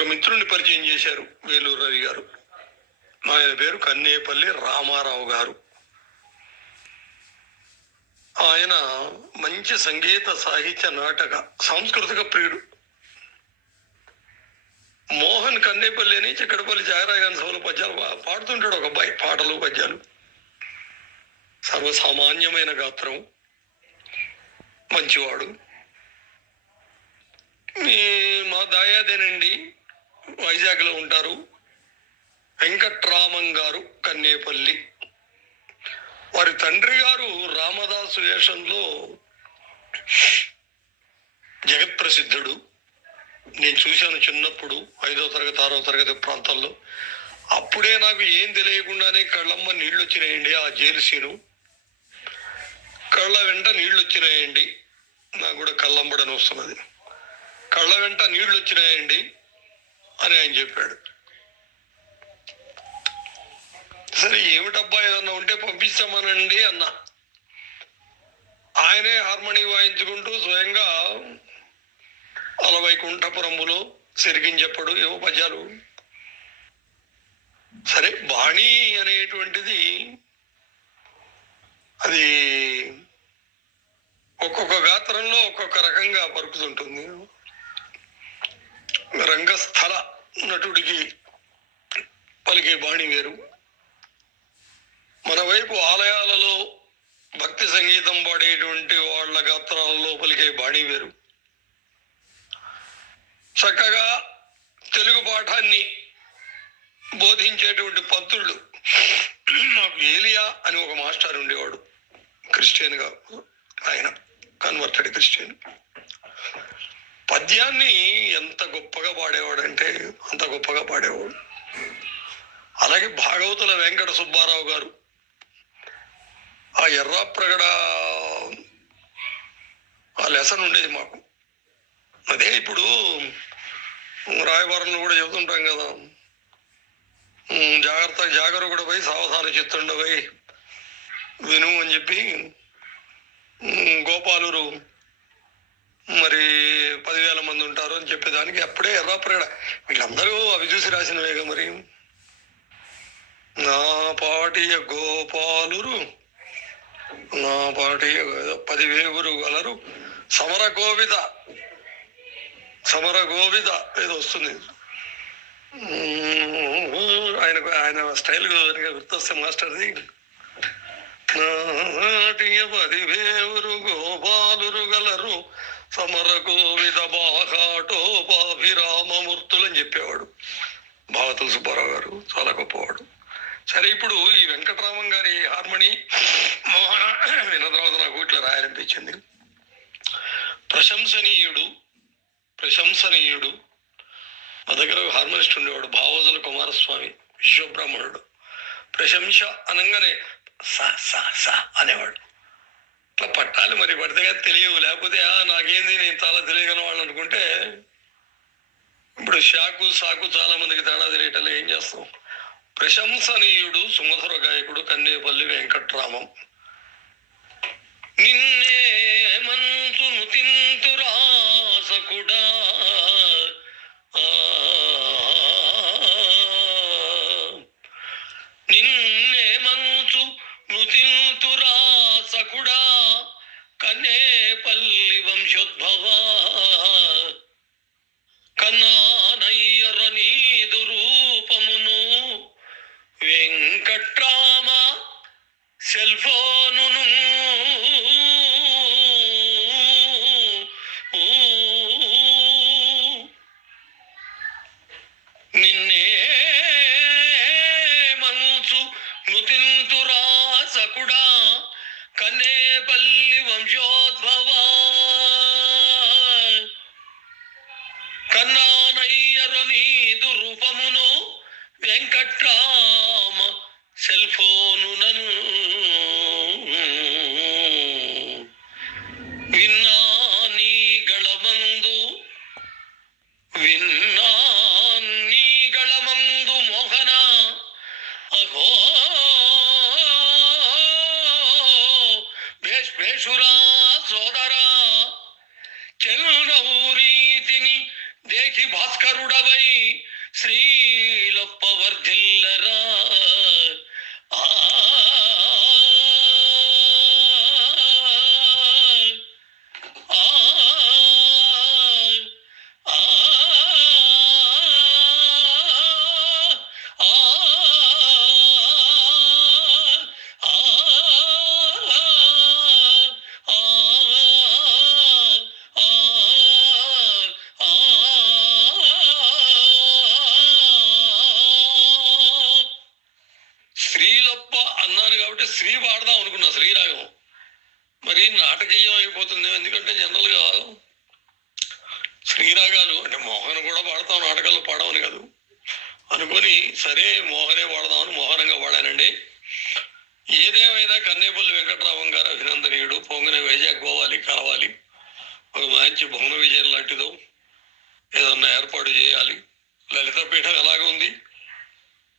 ఒక మిత్రుడిని పరిచయం చేశారు వేలూరు రవి గారు. ఆయన పేరు కన్నేపల్లి రామారావు గారు. ఆయన మంచి సంగీత సాహిత్య నాటక సాంస్కృతిక ప్రియుడు. మోహన్ కన్నేపల్లి అని చిక్కడపల్లి త్యాగరాజన్ సభలో పద్యాలు పాడుతుంటాడు ఒక అబ్బాయి. పాటలు పద్యాలు, సర్వసామాన్యమైన గాత్రం, మంచివాడు. మా దాయాదేనండి, వైజాగ్లో ఉంటారు. వెంకట్రామన్ గారు కన్నేపల్లి. వారి తండ్రి గారు రామదాసు వేషంలో జగత్ ప్రసిద్ధుడు. నేను చూశాను చిన్నప్పుడు 5వ తరగతి 6వ తరగతి ప్రాంతాల్లో. అప్పుడే నాకు ఏం తెలియకుండానే కళ్ళమ్మ నీళ్ళు వచ్చినాయండి. ఆ జైలు సీను కళ్ళ వెంట నీళ్ళు వచ్చినాయండి. నాకు కూడా కళ్ళంబడని వస్తున్నది. కళ్ళ వెంట నీళ్లు వచ్చినాయండి అని ఆయన చెప్పాడు. సరే ఏమిటబ్బా ఏదన్నా ఉంటే పంపిస్తామనండి అన్న. ఆయనే హార్మోని వాయించుకుంటూ స్వయంగా అలవైకుంఠపురములో సిరిగించెప్పుడు ఏవో పద్యాలు. సరే, బాణి అనేటువంటిది అది ఒక్కొక్క గాత్రంలో ఒక్కొక్క రకంగా పరుకుతుంటుంది. రంగస్థల నటుడికి పలికే బాణి వేరు. మన వైపు ఆలయాలలో భక్తి సంగీతం పాడేటువంటి వాళ్ళ గాత్రాలలో పలికే బాణి వేరు. చక్కగా తెలుగు పాఠాన్ని బోధించేటువంటి పంతుళ్ళు. మాకు ఏలియా అని ఒక మాస్టర్ ఉండేవాడు, క్రిస్టియన్గా. ఆయన కన్వర్టెడ్ క్రిస్టియన్. పద్యాన్ని ఎంత గొప్పగా పాడేవాడంటే అంత గొప్పగా పాడేవాడు. అలాగే భాగవతుల వెంకట సుబ్బారావు గారు ఆ ఎర్రాప్రగడ ఆ లెసన్ ఉండేది మాకు. అదే ఇప్పుడు రాయబారంలో కూడా చెబుతుంటాం కదా, జాగ్రత్త జాగరూకుడపై సావధాన చిత్తుండపై విను అని చెప్పి. గోపాలురు మరి 10,000 మంది ఉంటారు అని చెప్పేదానికి అప్పుడే ఎర్రాప్రగడ వీళ్ళందరూ అవి చూసి రాసినవేగా. మరి నా పాటియ గోపాలురు, నా పాటియ 10,000 గలరు, సమర గోవిద ఏదో వస్తుంది. ఆయన స్టైల్ గుర్తొస్తే మాస్టర్ది. నాటియ 10,000 గోపాలురు గలరు, సమర గోవిద బాహాటోపాభిరామమూర్తులు అని చెప్పేవాడు భాగవతుల సుబ్బారావు గారు. చాలా గొప్పవాడు. సరే, ఇప్పుడు ఈ వెంకటరామన్ గారి హార్మోని మోహన విన్న తర్వాత నాకు ఇట్లా రాయాలనిపించింది. ప్రశంసనీయుడు మా దగ్గర హార్మోనిస్ట్ ఉండేవాడు, భావోజుల కుమారస్వామి, విశ్వబ్రాహ్మణుడు. ప్రశంస అనగానే సా సా సా అనేవాడు. ఇట్లా పట్టాలి మరి, పడితే తెలియవు. లేకపోతే నాకేంది నేను చాలా తెలియగలను వాళ్ళు అనుకుంటే, ఇప్పుడు షాకు సాకు చాలా మందికి తేడా తెలియటంలో ఏం చేస్తాం. ప్రశంసనీయుడు సుమధుర గాయకుడు కన్నేపల్లి వెంకట్రామం. నిన్నే మంచును తింతురాసకుడా, నిన్నే మంచు నుతింతురాసకుడా, కన్నేపల్లి వంశోద్భవ, కన్నానయ్యర నీదు రూపమును, వెంకట్రామ సెల్ఫోనును, నిన్నే మంచు నుతింతురాసకుడా, కన్నేపల్లి వంశోద్భవ, కన్నానయ్యర నీదు రూపమును, వెంకట్రామ సెల్ఫోనునను, విన్నా నీ గళమందు మోహన, అహో భేషురా సోదరా, చెల్నౌరీతిని దేఖి భాస్కరుడవై శ్రీలొప్పవర్ధిల్లరా. ఆ ఆ ఆ శ్రీలప్ప అన్నారు కాబట్టి శ్రీ పాడదాం అనుకున్నా, శ్రీరాగం. మరి నాటకీయం అయిపోతుంది, ఎందుకంటే జనరల్గా శ్రీరాగాలు అంటే మోహన్ కూడా పాడతాం, నాటకాలు పాడమని కాదు అనుకొని, సరే మోహనే పాడదామని మోహనంగా పాడానండి. ఏదేమైనా కన్నేపల్లి వెంకట్రామం గారు అభినందనీయుడు. పొంగనే వైజాగ్ పోవాలి, కలవాలి, ఒక మంచి భువన విజయం లాంటిదో ఏదన్నా ఏర్పాటు చేయాలి. లలిత పీఠం ఎలాగుంది,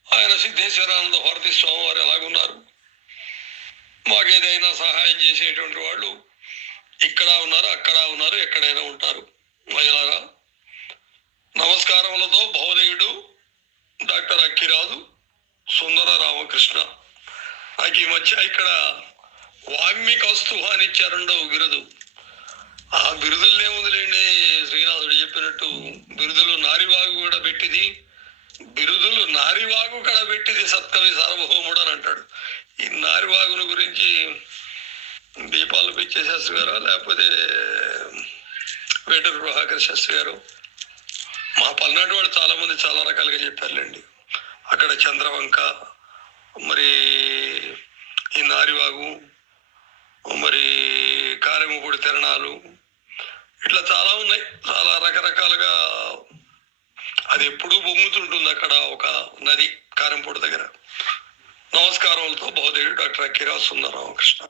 ఆయన సిద్ధేశ్వరానంద భారతీ స్వామి వారు ఎలాగున్నారు, మాకేదైనా సహాయం చేసేటువంటి వాళ్ళు ఇక్కడ ఉన్నారు, అక్కడ ఉన్నారు, ఎక్కడైనా ఉంటారు. మహిళారా, నమస్కారములతో భౌదేయుడు డాక్టర్ అక్కిరాజు సుందర రామకృష్ణ. నాకు ఈ మధ్య ఇక్కడ వాల్మీకస్తు అని ఇచ్చారండో బిరుదు. ఆ బిరుదులనే ఉందిలేండి, శ్రీనాథుడు చెప్పినట్టు బిరుదులు నారివాగు కూడా పెట్టింది, బిరుదులు నారివాగు కూడా పెట్టింది సత్కవి సార్వభౌముడు అని అంటాడు. ఈ నారివాగుల గురించి దీపాలు పిచ్చే శాస్త్రి గారు, లేకపోతే వేటూరి ప్రభాకర్ శాస్త్రి గారు, మా పల్నాటి వాళ్ళు చాలా మంది చాలా రకాలుగా చెప్పారులేండి. అక్కడ చంద్రవంక, మరి ఈ నారివాగు, మరి కారెముపూడి తిరణాలు, ఇట్లా చాలా ఉన్నాయి, చాలా రకరకాలుగా. అది ఎప్పుడూ బొంగుతుంటుంది అక్కడ ఒక నది కారెంపూడి దగ్గర. నమస్కారములతో భౌదేవుడు డాక్టర్ అక్కిరాజు సుందర రామకృష్ణ.